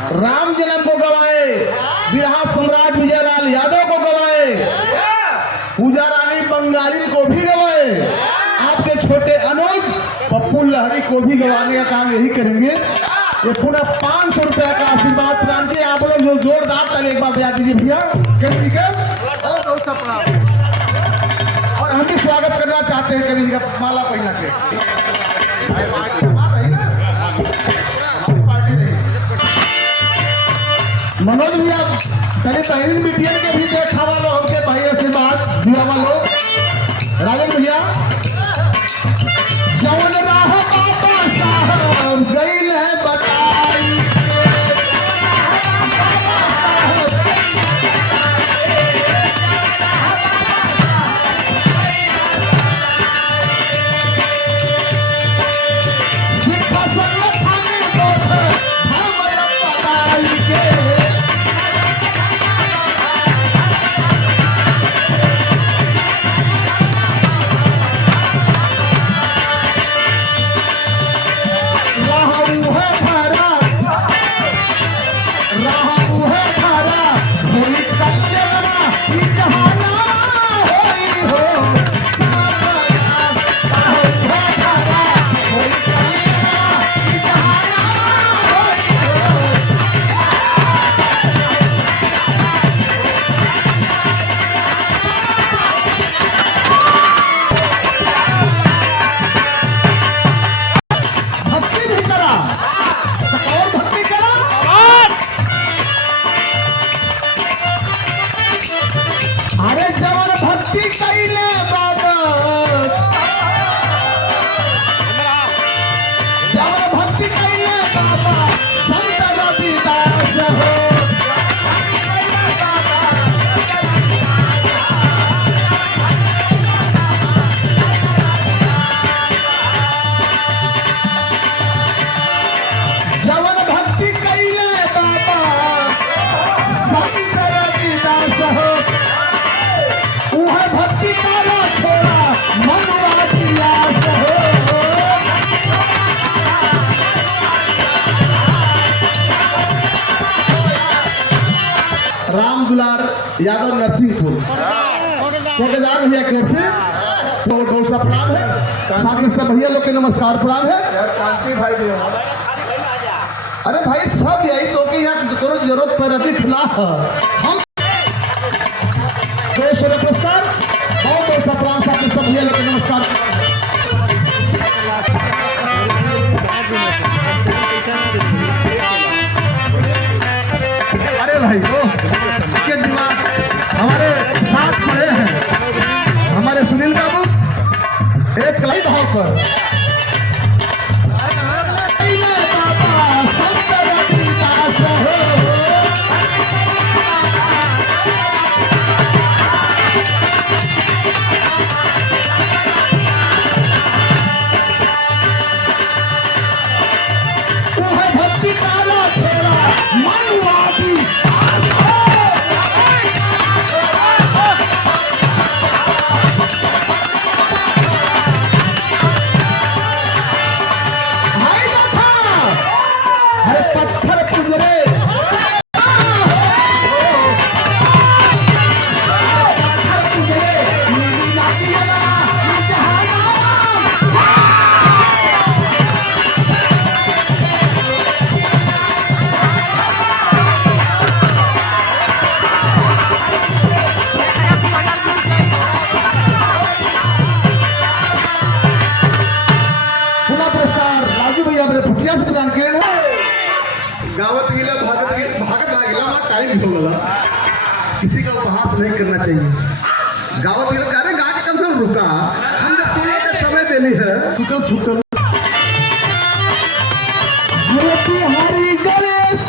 राम जन्म को गवाए, बिरहा सम्राट विजयलाल यादव को गवाए, पूजा रानी बंगाली को भी गवाए, आपके छोटे अनुज पप्पू लहरी को भी गवाने का काम यही करेंगे। ये पूरा 500 रुपया का आशीर्वाद प्रदान किए आप लोग जो जोरदार ताली एक बार बजा दीजिए भैया। और हम भी स्वागत करना चाहते हैं कवि जी का माला पहना के। मनोज भैया करीब बहन बीपीएल के भी देखा वालों हमके भाई आशीर्वाद दिया वालों। राजन भैया जवन राह बाबा साहब गईल है बताई, शिक्षा संगठन को हम बताई के यादव नरसिंहपुर कोटेदार भैया कैसे बहुत सा प्रणाम है, साथ में सब भैया लोग के नमस्कार प्रणाम है। अरे भाई सब यही तो कि यहाँ जरूरत पर अभी खुला हम 200 पुरस्कार बहुत सा प्रणाम, साथ में सब भैया लोग के नमस्कार। अरे भाई के दिमाग हमारे साथ खड़े हैं हमारे सुनील बाबू एक कलाई भाव पर किसी का उपहास नहीं करना चाहिए। गावत गा रहे गा के कम से कम रुका, हमने पूरे का समय देनी है। बिहारी गणेश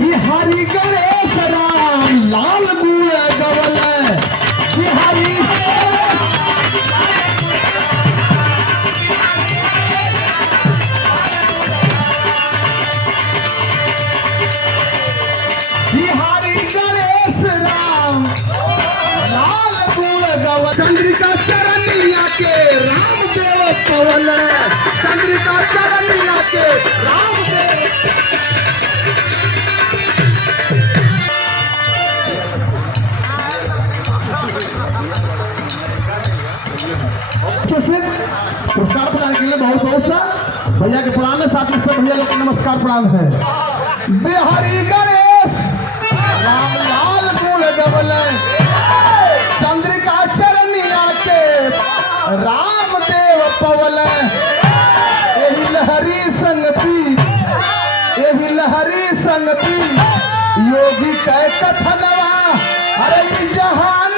बिहारी गणेश राम लाल गुए गवल बिहारी चंद्रिका चरनिया के रामदेव पवन के राम के। पुरस्कार प्रदान के लिए बहुत बहुत सा भैया के प्रणाम है, साथ में सब भैया लोग नमस्कार प्रणाम है। बिहारी गणेश रामलाल गुण गवल चंद्रिका चरनिया के रामदेव पवल यही लहरी संग पी, यही लहरी संग पी योगी कै कथनवा अरे जहान